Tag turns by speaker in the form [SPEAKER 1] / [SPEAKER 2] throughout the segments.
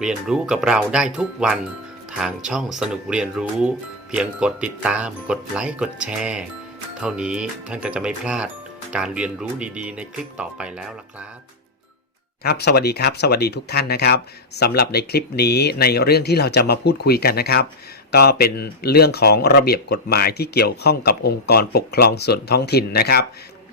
[SPEAKER 1] เรียนรู้กับเราได้ทุกวันทางช่องสนุกเรียนรู้ เพียงกดติดตาม กดไลค์กดแชร์เท่านี้ท่านก็จะไม่พลาดการเรียนรู้ดีๆ ในคลิปต่อไปแล้วล่ะครับ
[SPEAKER 2] ครับสวัสดีครับ สวัสดีทุกท่านนะครับสำหรับในคลิปนี้ในเรื่องที่เราจะมาพูดคุยกันนะครับ ก็เป็นเรื่องของระเบียบกฎหมายที่เกี่ยวข้องกับองค์กรปกครองส่วนท้องถิ่นนะครับ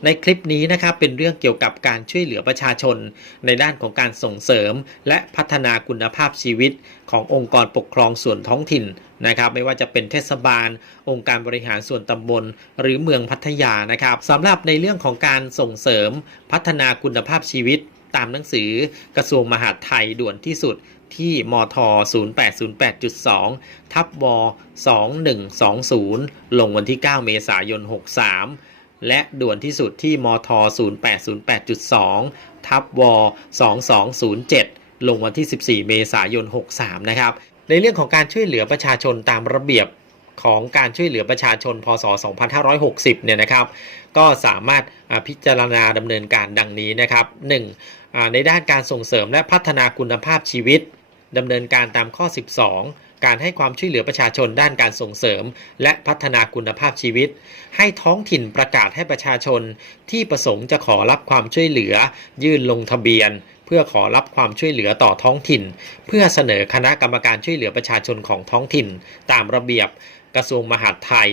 [SPEAKER 2] ในคลิปนี้นะครับเป็นเรื่องเกี่ยวกับการช่วยเหลือประชาชน ในด้านของการส่งเสริม และพัฒนาคุณภาพชีวิต ขององค์กรปกครองส่วนท้องถิ่นนะครับไม่ว่าจะเป็นเทศบาล องค์การบริหารส่วนตำบล หรือเมืองพัทยานะครับสำหรับในเรื่องของการส่งเสริม พัฒนาคุณภาพชีวิต ตามหนังสือกระทรวงมหาดไทยด่วนที่สุดที่มท 0808.2 ทับว2120 ลงวันที่ 9 เมษายน 63 และด่วนที่สุดที่มท 0808.2 ทับว 2207 ลงวันที่ 14 เมษายน 63 นะครับ ในเรื่องของการช่วยเหลือประชาชนตามระเบียบของการช่วยเหลือประชาชน พศ 2560 เนี่ยนะครับ ก็สามารถพิจารณาดำเนินการดังนี้นะครับ 1. ในด้านการส่งเสริมและพัฒนาคุณภาพชีวิตดำเนินการตามข้อ 12 การให้ความช่วยเหลือประชาชนด้านการส่งเสริม และพัฒนาคุณภาพชีวิต ให้ท้องถิ่นประกาศให้ประชาชน ที่ประสงค์จะขอรับความช่วยเหลือ ยื่นลงทะเบียน เพื่อขอรับความช่วยเหลือต่อท้องถิ่น เพื่อเสนอคณะกรรมการช่วยเหลือประชาชนของท้องถิ่น ตามระเบียบ กระทรวงมหาดไทย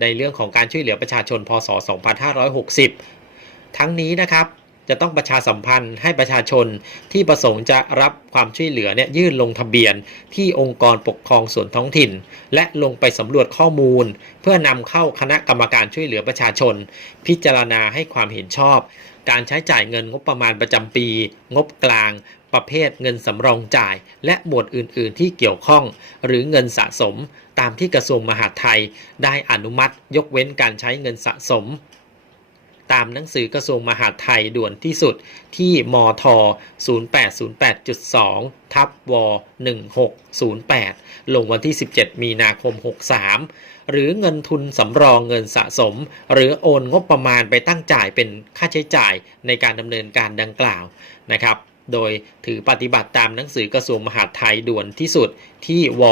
[SPEAKER 2] ในเรื่องของการช่วยเหลือประชาชน พศ 2560 ทั้งนี้นะครับ จะต้องประชาสัมพันธ์ให้ประชาชนที่ประสงค์จะรับความช่วยเหลือเนี่ยยื่นลงทะเบียนที่องค์กรปกครองส่วนท้องถิ่น และลงไปสำรวจข้อมูล เพื่อนำเข้าคณะกรรมการช่วยเหลือประชาชน พิจารณาให้ความเห็นชอบ การใช้จ่ายเงินงบประมาณประจำปี งบกลางประเภทเงินสำรองจ่าย และหมวดอื่น ๆ ที่เกี่ยวข้อง หรือเงินสะสม ตามที่กระทรวงมหาดไทย ได้อนุมัติยกเว้นการใช้เงินสะสม ตามหนังสือกระทรวงมหาดไทยด่วนที่สุดที่มท 0808.2 ทับว 1608 ลงวันที่ 17 มีนาคม 63 หรือเงินทุนสำรองเงินสะสม หรือโอนงบประมาณไปตั้งจ่ายเป็นค่าใช้จ่ายในการดำเนินการดังกล่าวนะครับโดยถือปฏิบัติตามหนังสือกระทรวงมหาดไทยด่วนที่สุดที่ว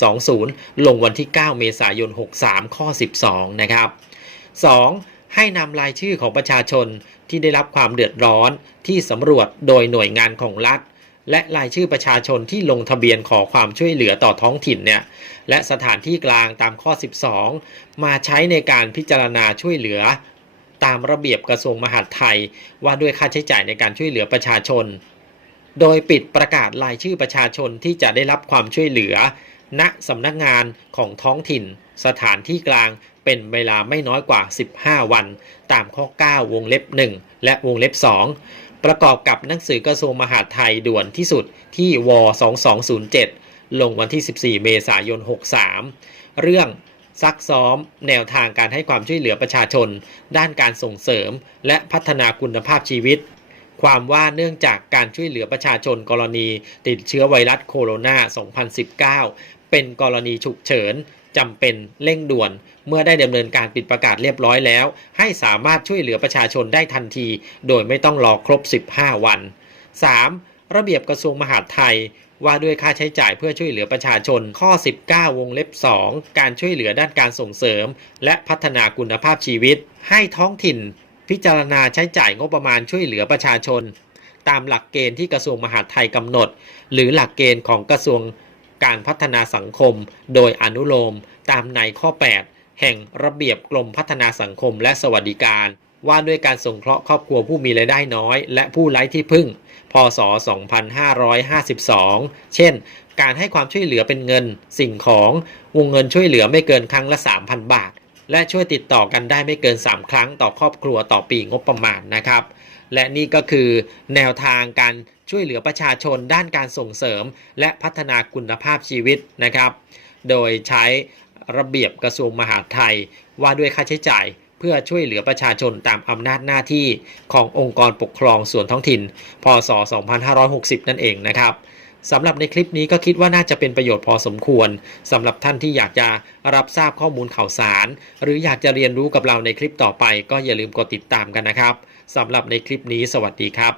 [SPEAKER 2] 2120 ลงวันที่ 9 เมษายน 63 ข้อ 12 นะครับ 2. ให้นำรายชื่อของประชาชนที่ได้รับความเดือดร้อนที่สำรวจโดยหน่วยงานของรัฐ และรายชื่อประชาชนที่ลงทะเบียนขอความช่วยเหลือต่อท้องถิ่นเนี่ยและสถานที่กลางตามข้อ 12 มาใช้ในการพิจารณาช่วยเหลือ ตามระเบียบกระทรวงมหาดไทย ว่าด้วยค่าใช้จ่ายในการช่วยเหลือประชาชน โดยปิดประกาศรายชื่อประชาชนที่จะได้รับความช่วยเหลือ ณสำนักงานของท้องถิ่น สถานที่กลาง เป็นเวลาไม่น้อยกว่า 15 วัน ตามข้อ 9 วงเล็บ 1 และวงเล็บ 2 ประกอบกับหนังสือกระทรวงมหาดไทยด่วนที่สุดที่ว2207 ลงวันที่ 14 เมษายน 63 เรื่องซักซ้อมแนวทางการให้ความช่วยเหลือประชาชน ด้านการส่งเสริม และพัฒนาคุณภาพชีวิต ความว่าเนื่องจากการช่วยเหลือประชาชนกรณีติดเชื้อไวรัสโคโรนา 2019 เป็นกรณีฉุกเฉินจำเป็นเร่งด่วน เมื่อได้ดำเนินการปิดประกาศเรียบร้อยแล้ว ให้สามารถช่วยเหลือประชาชนได้ทันที โดยไม่ต้องรอครบ 15 วัน 3. ระเบียบกระทรวงมหาดไทยว่าด้วยค่าใช้จ่ายเพื่อช่วยเหลือประชาชน ข้อ 19 วงเล็บ 2 การช่วยเหลือด้านการส่งเสริม และพัฒนาคุณภาพชีวิต ให้ท้องถิ่น พิจารณาใช้จ่ายงบประมาณช่วยเหลือประชาชน ตามหลักเกณฑ์ที่กระทรวงมหาดไทยกำหนด หรือหลักเกณฑ์ของกระทรวง การพัฒนาสังคม โดยอนุโลมตามในข้อ 8 แห่งระเบียบกรมพัฒนาสังคมและสวัสดิการ ว่าด้วยการสงเคราะห์ครอบครัวผู้มีรายได้น้อย และผู้ไร้ที่พึ่ง พศ 2552 เช่น การให้ความช่วยเหลือเป็นเงิน สิ่งของวงเงินช่วยเหลือไม่เกินครั้งละ 3,000 บาท และช่วยติดต่อกันได้ไม่เกิน 3 ครั้งต่อครอบครัวต่อปีงบประมาณนะครับ และนี่ก็คือแนวทางการช่วยเหลือประชาชนด้านการส่งเสริม และพัฒนาคุณภาพชีวิตนะครับ โดยใช้ระเบียบกระทรวงมหาดไทย ว่าด้วยค่าใช้จ่ายเพื่อช่วยเหลือประชาชนตามอำนาจหน้าที่ขององค์กรปกครองส่วนท้องถิ่น พศ 2560 นั่นเองนะครับสำหรับในคลิปนี้ก็คิดว่าน่าจะเป็นประโยชน์พอสมควรสำหรับท่านที่อยากจะรับทราบข้อมูลข่าวสาร หรืออยากจะเรียนรู้กับเราในคลิปต่อไป ก็อย่าลืมกดติดตามกันนะครับ สำหรับในคลิปนี้สวัสดีครับ